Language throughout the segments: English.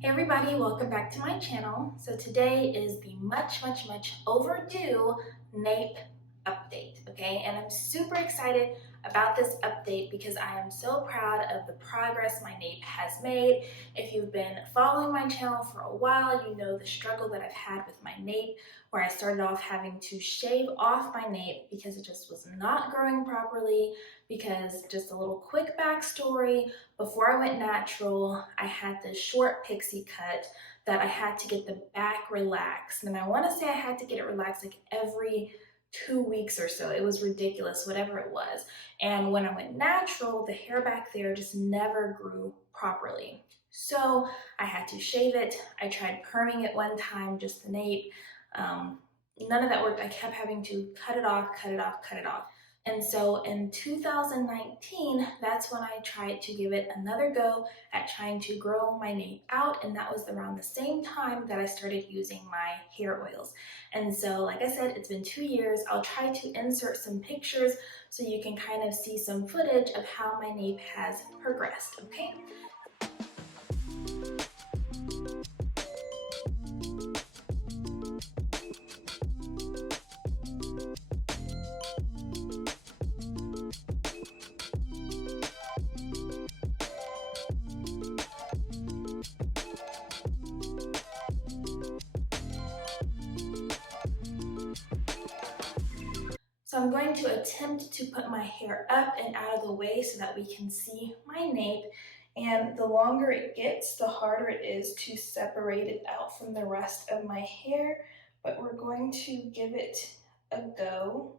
Hey everybody, welcome back to my channel. So today is the much overdue Nape update, okay? And I'm super excited about this update because I am so proud of the progress my Nape has made. If you've been following my channel for a while, you know the struggle that I've had with my Nape, where I started off having to shave off my Nape because it just was not growing properly. Because just a little quick backstory, before I went natural, I had this short pixie cut that I had to get the back relaxed. And I want to say I had to get it relaxed like every 2 weeks or so. It was ridiculous, whatever it was. And when I went natural, the hair back there just never grew properly. So I had to shave it. I tried perming it one time, just the nape. None of that worked. I kept having to cut it off, cut it off, cut it off. And so in 2019, that's when I tried to give it another go at trying to grow my nape out. And that was around the same time that I started using my hair oils. And so, like I said, it's been 2 years. I'll try to insert some pictures so you can kind of see some footage of how my nape has progressed, okay? So I'm going to attempt to put my hair up and out of the way so that we can see my nape. And the longer it gets, the harder it is to separate it out from the rest of my hair. But we're going to give it a go.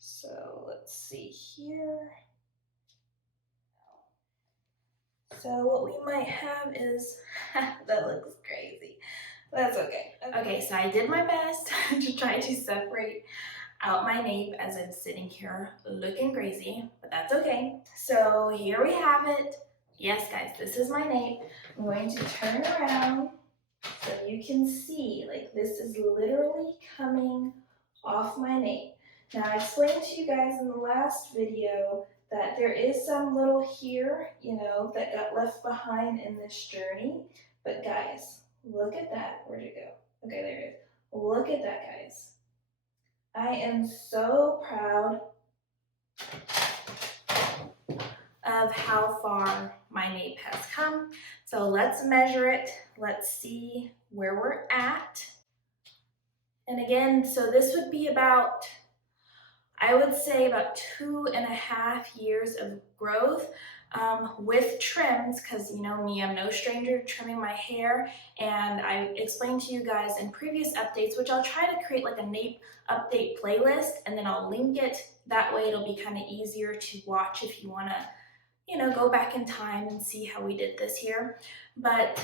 So let's see here. So what we might have is, that looks crazy. That's okay. Okay, so I did my best to try to separate out my nape as I'm sitting here looking crazy, but that's okay. So here we have it. Yes, guys, this is my nape. I'm going to turn around so you can see, like, this is literally coming off my nape. Now, I explained to you guys in the last video that there is some little hair, that got left behind in this journey. But guys, look at that. Where'd it go? Okay, there it is. Look at that, guys. I am so proud of how far my nape has come. So let's measure it. Let's see where we're at. And again, so this would be about, I would say about 2.5 years of growth with trims, because you know me, I'm no stranger to trimming my hair. And I explained to you guys in previous updates, which I'll try to create like a nape update playlist, and then I'll link it. That way it'll be kind of easier to watch if you want to, go back in time and see how we did this here. But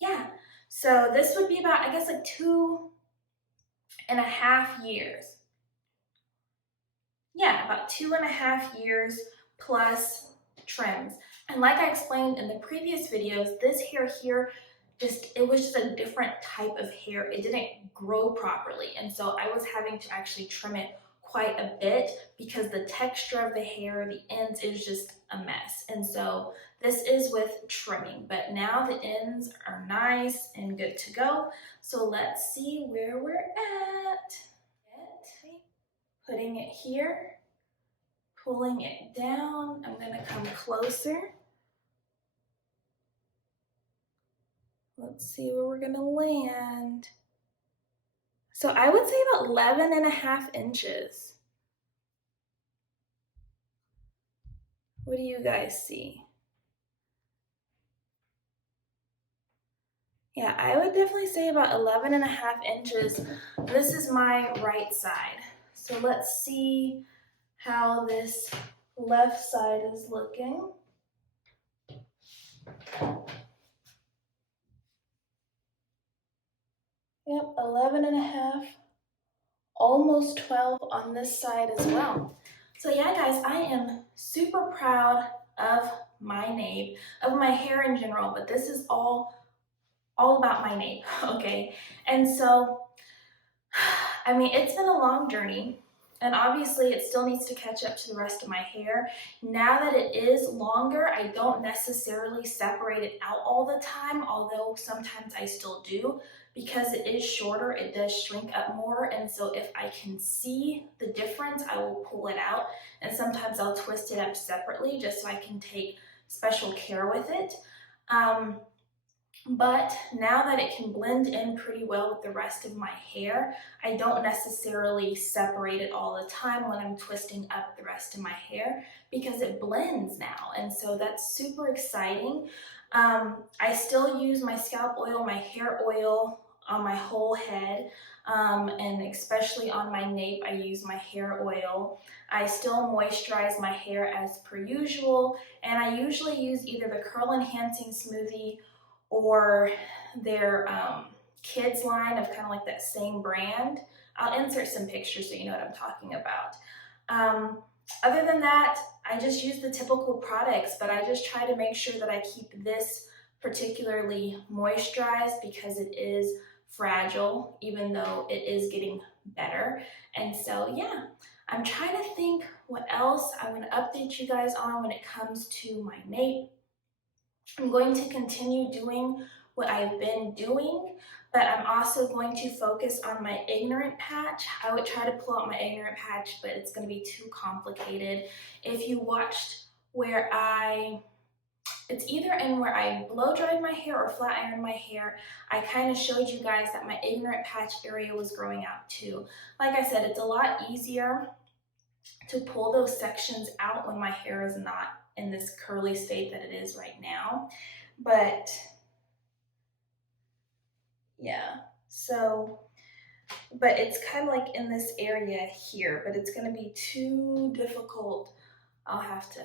yeah, so this would be about, I guess, like 2.5 years. Yeah, about 2.5 years plus trims. And like I explained in the previous videos, this hair here, it was just a different type of hair. It didn't grow properly. And so I was having to actually trim it quite a bit because the texture of the hair, the ends, is just a mess. And so this is with trimming, but now the ends are nice and good to go. So let's see where we're at. Putting it here, pulling it down. I'm gonna come closer. Let's see where we're gonna land. So I would say about 11.5 inches. What do you guys see? Yeah, I would definitely say about 11.5 inches. This is my right side. So let's see how this left side is looking. Yep, 11.5, almost 12 on this side as well. So yeah, guys, I am super proud of my nape, of my hair in general, but this is all about my nape, okay? And so, I mean, it's been a long journey. And obviously it still needs to catch up to the rest of my hair. Now that it is longer, I don't necessarily separate it out all the time, although sometimes I still do. Because it is shorter, it does shrink up more, and so if I can see the difference, I will pull it out, and sometimes I'll twist it up separately just so I can take special care with it. But now that it can blend in pretty well with the rest of my hair, I don't necessarily separate it all the time when I'm twisting up the rest of my hair because it blends now, and so that's super exciting. I still use my scalp oil, my hair oil on my whole head, and especially on my nape, I use my hair oil. I still moisturize my hair as per usual, and I usually use either the Curl Enhancing Smoothie or their kids line of kind of like that same brand. I'll insert some pictures so you know what I'm talking about. Other than that, I just use the typical products, but I just try to make sure that I keep this particularly moisturized because it is fragile, even though it is getting better. And so yeah, I'm trying to think what else I want to update you guys on when it comes to my nape. I'm going to continue doing what I've been doing, but I'm also going to focus on my ignorant patch. I would try to pull out my ignorant patch, but it's going to be too complicated. If you watched where it's either in where I blow dried my hair or flat ironed my hair, I kind of showed you guys that my ignorant patch area was growing out too. Like I said, it's a lot easier to pull those sections out when my hair is not in this curly state that it is right now. But yeah, so, but it's kind of like in this area here, but it's gonna be too difficult. I'll have to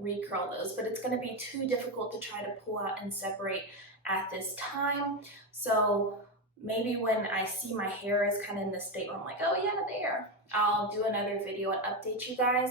recurl those, but it's gonna be too difficult to try to pull out and separate at this time. So maybe when I see my hair is kind of in this state where I'm like, oh yeah, there, I'll do another video and update you guys.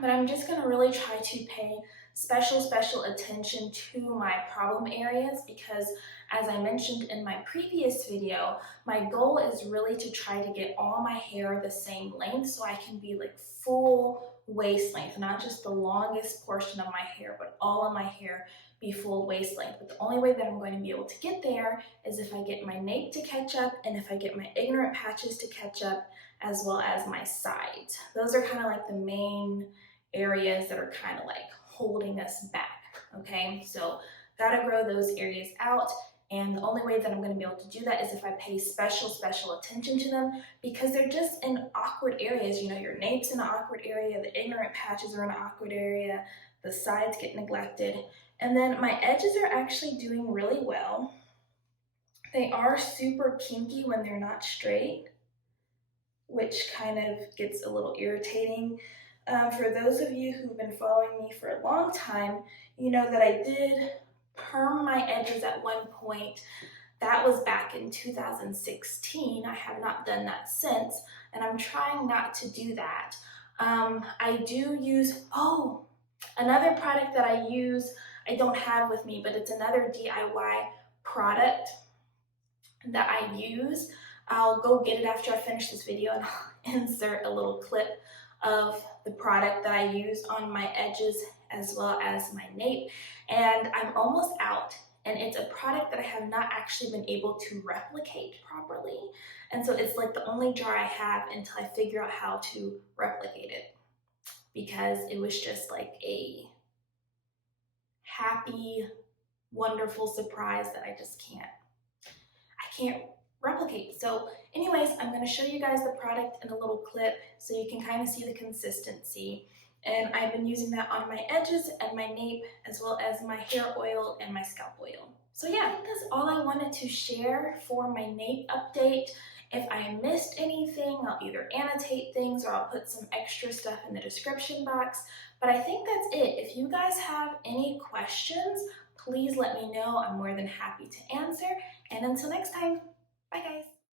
But I'm just gonna really try to pay special attention to my problem areas because, as I mentioned in my previous video, my goal is really to try to get all my hair the same length so I can be like full waist length, not just the longest portion of my hair, but all of my hair be full waist length. But the only way that I'm going to be able to get there is if I get my nape to catch up and if I get my ignorant patches to catch up, as well as my sides. Those are kind of like the main areas that are kind of like holding us back, okay? So gotta grow those areas out, and the only way that I'm gonna be able to do that is if I pay special attention to them because they're just in awkward areas. You know, your nape's in an awkward area, the ignorant patches are in an awkward area, the sides get neglected, and then my edges are actually doing really well. They are super kinky when they're not straight, which kind of gets a little irritating. For those of you who've been following me for a long time, you know that I did perm my edges at one point. That was back in 2016. I have not done that since, and I'm trying not to do that. I do use, another product that I use, I don't have with me, but it's another DIY product that I use. I'll go get it after I finish this video and I'll insert a little clip of the product that I use on my edges as well as my nape. And I'm almost out, and it's a product that I have not actually been able to replicate properly. And so it's like the only jar I have until I figure out how to replicate it, because it was just like a happy, wonderful surprise that I can't replicate. So anyways, I'm going to show you guys the product in a little clip so you can kind of see the consistency. And I've been using that on my edges and my nape, as well as my hair oil and my scalp oil. So yeah, I think that's all I wanted to share for my nape update. If I missed anything, I'll either annotate things or I'll put some extra stuff in the description box. But I think that's it. If you guys have any questions, please let me know. I'm more than happy to answer. And until next time, bye guys.